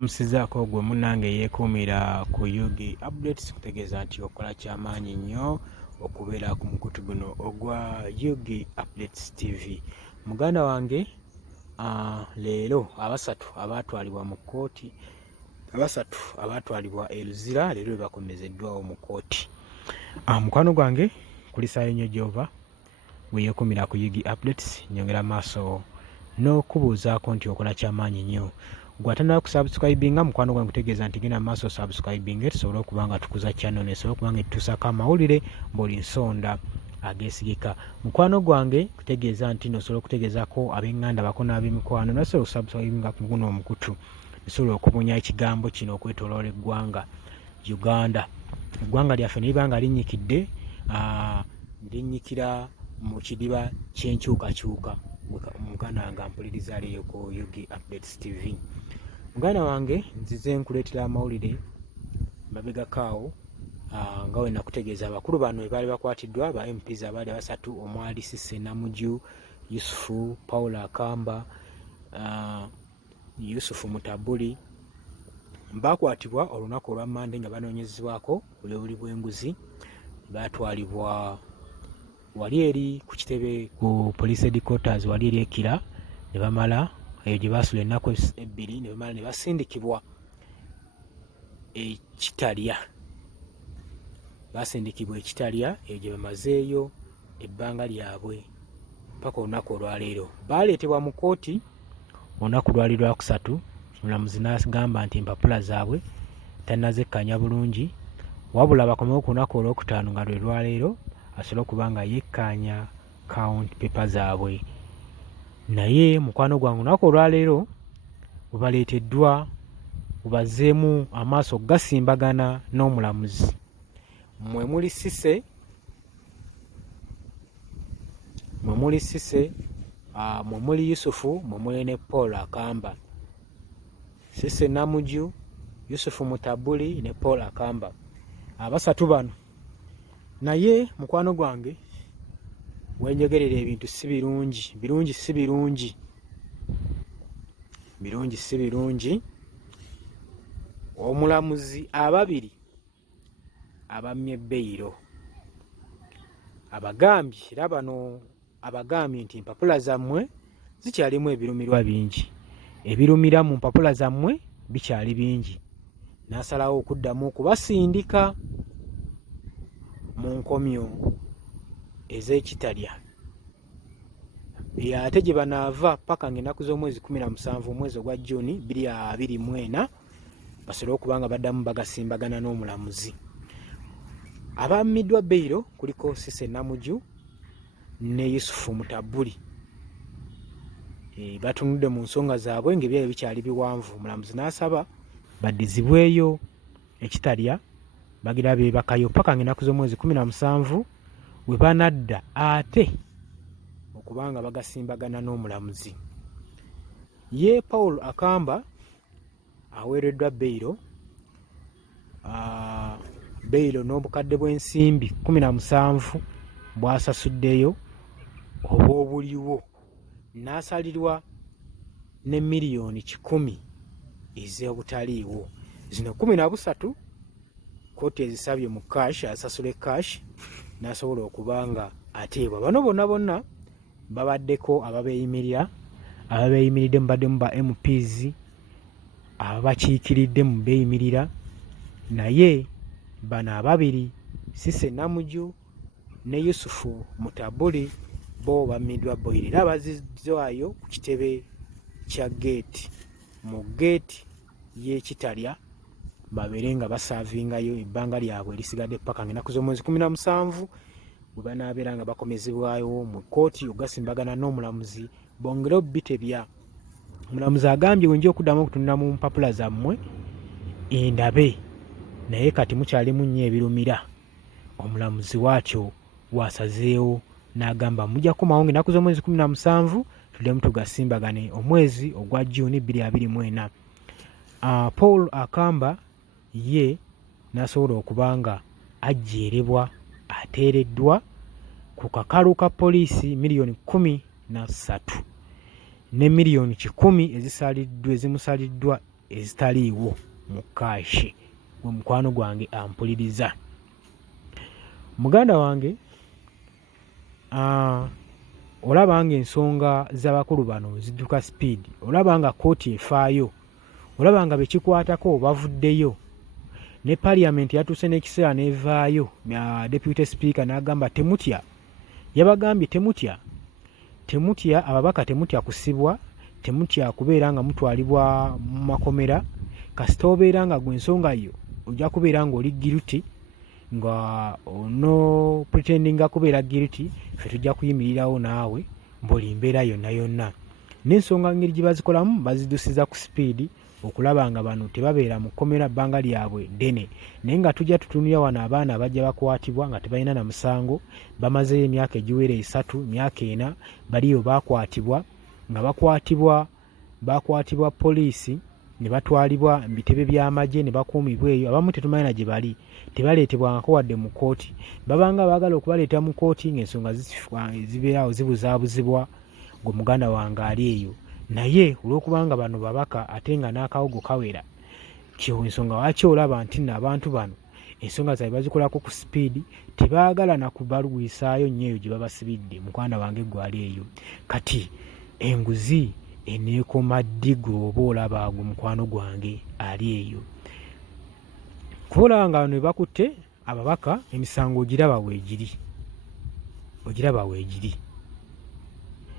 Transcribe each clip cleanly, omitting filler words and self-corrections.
Musizaako gwe munnange yeekuumira ku Yugi Updates kutegeeza nti okola kyamaanyi nnyo okubeera ku mukutu guno ogwa Yugi Updates TV. Muganda wange leero abasatu abaatwalibwa mu kkooti, abasatu abaatwalibwa e Luzira leero bakomezeddwawo mu kkooti. Mukwano gwange kulisaayo nnyo gy'ova weyeekuumira ku Yugi Updates, nyongera maaso n'okubuuzaako nti okola kyamaanyi nnyo. Gwatandika kusubscribinga mukwano gwange kutegeeza nti genda maaso subscribinga tusobole okuba nga tukuza channel nesobole okuba nga tutuusako amawulire buli nsonda ageesigika. Mukwano gwange kutegeeza nti nosobola okutegeezako ab'eŋŋanda bako n'ab'emikwano nasobola okusubscribinga ku guno omukutu nisobola okubunya ekigambo kino okwetooloola eggwanga Uganda. Eggwanga lyaffe ne liba nga linnyikidde linnyikira mu kidiba ky'enkyukakyuka. Muganda nga mpuliriza leero ku Yugi Updates TV. Muganda wange nzize nkuleetera amawulire mabegakaawo nga we nakutegeeza abakulu bano we baali bakwatiddwa ba MPs abaali basatu omwali Cissy Namujju, Yusufu Paul Akamba, Yusufu Mutabuli bakwatibwa olunaku olwa Mande nga banoonyezebwako bulebuli bw'enguzi. Baatwalibwa wali eri ku kitebe ku police headquarters wali eri Ekira ne bamala eyo gye baasula ennaku ebbiri ne bamala ne basindikibwa ekitalya. Baasindikibwa ekitalya eyo gye bamazeeyo ebbanga lyabwe paka olunaku olwaleero. Baaleetebwa mu kkooti olunaku lwali lwakusatu, omulamuzi n'agamba nti empapula zaabwe tannazekkanya bulungi wabula bakomewo ku lunaku olwokutaano nga lwe lwaleero asobole okuba nga yekkaanya count paper zaabwe. Naye mukwano gwange olunaku olwaleero bwe baleeteddwa bubazeemu amaaso gasimbagana n'omulamuzi. Mwe muli Cissy, mwe muli Yusufu, mwe muli ne Paul Akamba. Cissy Namujju, Yusufu Mutabuli ne Paul Akamba, abasatu bano. Naye mukwano gwange wenjogerera ebintu si birungi, birungi si birungi, birungi si birungi. Omulamuzi ababiri abammye beyiro abagambye, era bano abagambye nti empapula zammwe zikyalimu ebirumirwa bingi, ebirumira mu mpapula zammwe bikyali bingi. N'asalawo okuddamu okubasindika mu nkomyo ez'ekitalya. Ate gye banaava paka ng'ennaku z'omwezi 17 omwezi ogwa Juni 2024 basobole okuba nga baddamu bagasimbagana n'omulamuzi. Abammiddwa beyiro kuliko Cissy Namujju ne Yusufu Mutabuli. Batunudde mu nsonga zaabwe ng'ebyabwe bikyali biwanvu. Omulamuzi n'asaba baddizibweyo ekitalya bagira beebakayo paka ng'ennaku z'omwezi 17 we banadda ate okubanga bagasimbagana n'omulamuzi. Ye Paul Akamba aweereddwa beyiro, beyiro n'obukadde bw'ensimbi 17 bw'asasuddeyo oba obuliwo, n'asalirwa ne miliyoni 10 ez'obutaliiwo. Zino 13 kkooti ezisabye mu cash, asasule cash n'asobola okuba nga ateebwa. Bano bonna bonna babaddeko ababeeyimiridde mubaddemu ba MPs ababakiikiridde mu beeyimirira. Naye bano ababiri Cissy Namujju ne Yusufu Mutabuli bo bammiddwa beyiro era bazizzwayo ku kitebe kya geeti mu geeti y'ekitalya babeere nga basaavingayo ebbanga lyabwe erisigadde paka ng'ennaku z'omwezi 17 bwe banaabeera nga bakomezebwayo mu kkooti ogasimbagana n'omulamuzi bongere obbitebya. Omulamuzi agambye wenja okuddamu okutunula mu mpapula zammwe endabe, naye kati mukyalimu nnyo ebirumira. Omulamuzi waatyo waasazeewo n'agamba mujja kukomawo ng'ennaku z'omwezi 17 tuddemu tugasimbagane omwezi ogwa Juni 2024. Paul Akamba ye n'asobola okuba nga ajjeerebwa ateereddwa ku kakalu ka poliisi miliyoni 13 ne miliyoni 10 ezimusaliddwa ezitaliiwo mu kaashi. Gwe mukwano gwange ampuliriza. Muganda wange, olaba nga ensonga z'abakulu bano zidduka sipiidi, olaba nga kkooti efaayo, olaba nga bekikwatako bavuddeyo, ne paliamenti yatuuse n'ekiseera n'evaayo, deputy speaker n'agamba temutya, yabagambye temutya ababaka, temutya kusibwa, temutya kubeera nga mutwalibwa mu makomera, kasita obeera nga gwe ensonga yo ojja kubeera ng'oli guilty, nga ono pretendinga kubeera guilty, ffe tujja kuyimirirawo naawe buli mbeera yonna yonna. N'ensonga ngeri gye bazikolamu baziddusiza ku sipiidi okulaba nga bano tebabeera mu kkomera bbanga lyabwe ddene. Naye nga tujja tutunulira wano abaana abajja bakwatibwa nga tebalina na musango, bamazeyo emyaka egiwera 3, myaka 4, baliyo bakwatibwa, nga bakwatibwa poliisi ne batwalibwa mu bitebe by'amagye ne bakuumibwa eyo. Abamu tetumanyi na gye bali, tebaleetebwangako wadde mu kkooti. Babanga baagala okubaleeta mu kkooti ng'ensonga zibeerawo zibuzaabuzibwa, gwe muganda wange ali eyo. Naye olw'okubanga bano babaka ate nga n'akawogo kawera, ensonga lwaki olaba nti nno abantu bano ensonga zaabwe bazikolako ku sipiidi, tebaagala na kubalwisaayo nnyo eyo gye babasibidde. Muganda wange gwali eyo. Kati enguzi eneekoma ddi gw'oba olaba gwe mukwano gwange ali eyo? Kuba olaba nga bano bakutte ababaka, emisango ogiraba weegiri,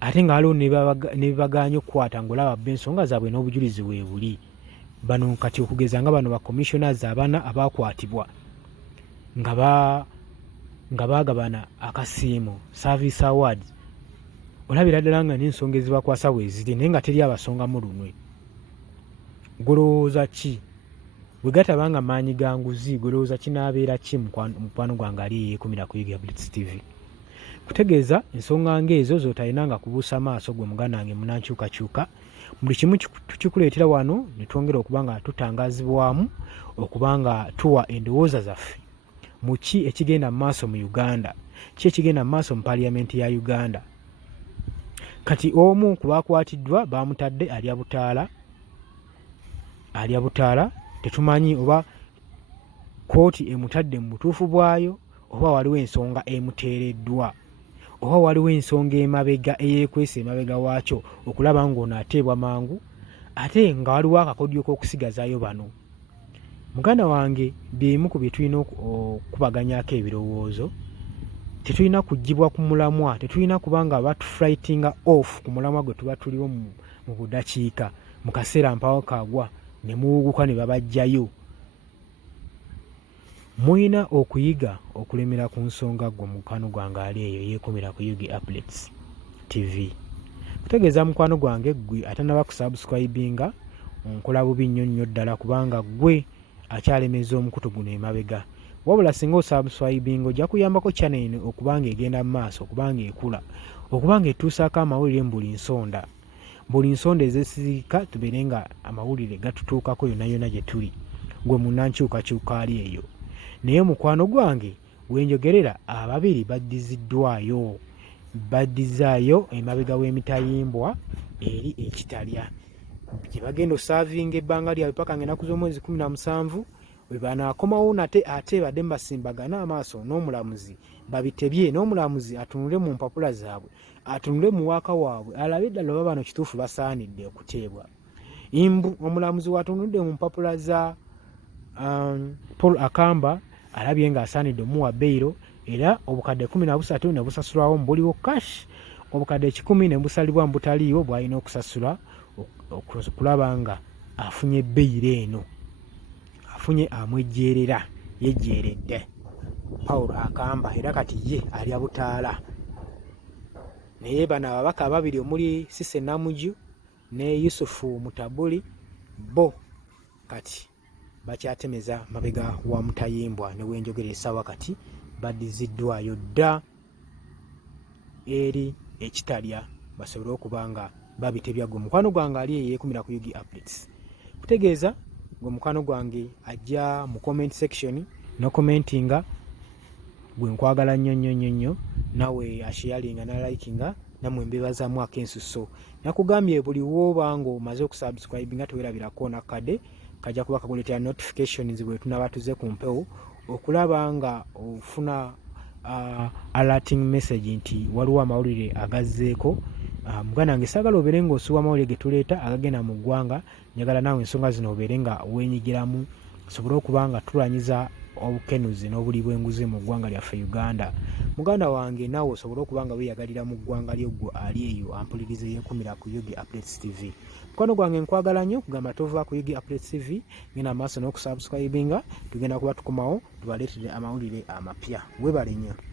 ate nga waliwo ne bibagaanya okukwata ng'olaba bba ensonga zaabwe n'obujulizi weebuli. Bano kati okugeza nga bano ba commissioners abana abaakwatibwa nga baagabana akasiimo service awards, olabira ddala nga n'ensonga ezibakwasa weeziri, naye nga teri abasongamu lunwe. Golowooza ki bwe gataba nga maanyi ga nguzi? Golowooza kinaabeera ki mukwano gwange ali yeekumira ku Yiga Blitz TV? Kutegeeza ensonga ng'ezo z'otalina nga kubuusa maaso gwe muganda wange munankyukakyuka. Buli kimu tukikuleetera wano ne twongera okuba nga tutangazibwamu, okuba nga tuwa endowooza zaffe mu ki ekigenda mu maaso mu Uganda, ki ekigenda mu maaso mu paliamenti ya Uganda. Kati omu ku baakwatiddwa baamutadde alya butaala, tetumanyi oba kkooti emutadde mu butuufu bwayo, oba waliwo ensonga emuteereddwa, oba waliwo ensonga emabega eyeekwesa emabega waakyo okulaba ng'ono ateebwa mangu, ate nga waliwo akakodyo k'okusigazaayo bano. Muganda wange, byemu ku bye tulina okubaganyako ebirowoozo. Tetulina kuggyibwa ku mulamwa, tetulina kuba nga batuflightinga off ku mulamwa gwe tuba tuliwo mu budakiika, mu kaseera mpawo kaagwa ne muwuguka ne babajjayo. Muyina okuyiga okulemera ku nsonga gwe mukwano gwange ali eyo yeekumira ku Yiga Blitz TV. Kutegeeza mukwano gwange, gwe atanaba kusubscribinga nkola bubi nnyo ddala, kubanga gwe akyalemeza omukutu guno emabega. Wabula singa osubscribinga ojja kuyambako channel eno okuba nga egenda mu maaso, okuba nga ekula, okuba nga etuusaako amawulire mu buli nsonda ezisirika, tubeere nga amawulire gatutuukako yonna yonna gye tuli, gwe munnankyukakyuka ali eyo. Naye mukwano gwange wenjogerera, ababiri baddizaayo emabega w'emitayimbwa eri ekitalya, gye bagenda osaavinga ebbanga lyabwe paka ng'ennaku z'omwezi 17 bwe banaakomawo ate badde mbasimbagana amaaso n'omulamuzi babitebye, n'omulamuzi atunule mu mpapula zaabwe, atunule mu waaka waabwe, alabe ddala oba bano kituufu basaanidde okuteebwa. Omulamuzi watunudde mu mpapula za Paul Akamba alabye ng'asaanidde omuwa beyiro, era obukadde 13 ne busasulwawo mu buliwo cash, obukadde 10 ne busalibwa mu butaliiwo bw'alina okusasula okulaba nga afunye beyiro eno, afunye amwejjeerera, yejjeeredde Paul Akamba, era kati ye alya butaala. Naye bano ababaka ababiri omuli Cissy Namuju ne Yusufu Mutabuli, bo kati bakyatemeza mabega wa mutayimbwa, ne wenjogera essaawa kati baddiziddwayo dda eri ekitalya basobole okuba nga babitebya. Gwe mukwano gwange ali yeekumira ku Yiga Blitz. Kutegeeza gwe mukwano gwange ajja mu comment section no commentinga, gwe nkwagala nnyo, nawe asharinga na likinga namwe mbebazaamu ak'ensusso. Nakugambye buli wooba ng'omaze okusubscribe nga tewerabirako nakadde kajja kuba kakuleetera notifications bwe tunaba tuze ku mpewo okulaba nga ofuna alerting message nti waliwo amawulire agazzeeko. Muganda wange saagala obeere ng'osuwa amawulire ge tuleeta agagenda mu ggwanga. Njagala naawe ensonga zino obeere nga weenyigiramu tusobole okuba nga tulwanyiza obukenuzi n'obuli bw'enguzi mu ggwanga lyaffe Uganda. Muganda wange naawe osobole okuba nga weeyagalira mu ggwanga lyoggwe ali eyo ampuliriza eyeekumira ku Yugi Updates TV. Mukwano gwange nkwagala nnyo kugamba tova ku Yugi Updates TV ngenda maaso n'okusubscribinga tugenda kuba tukomawo tubaleetere amawulire amapya. Weebale nnyo.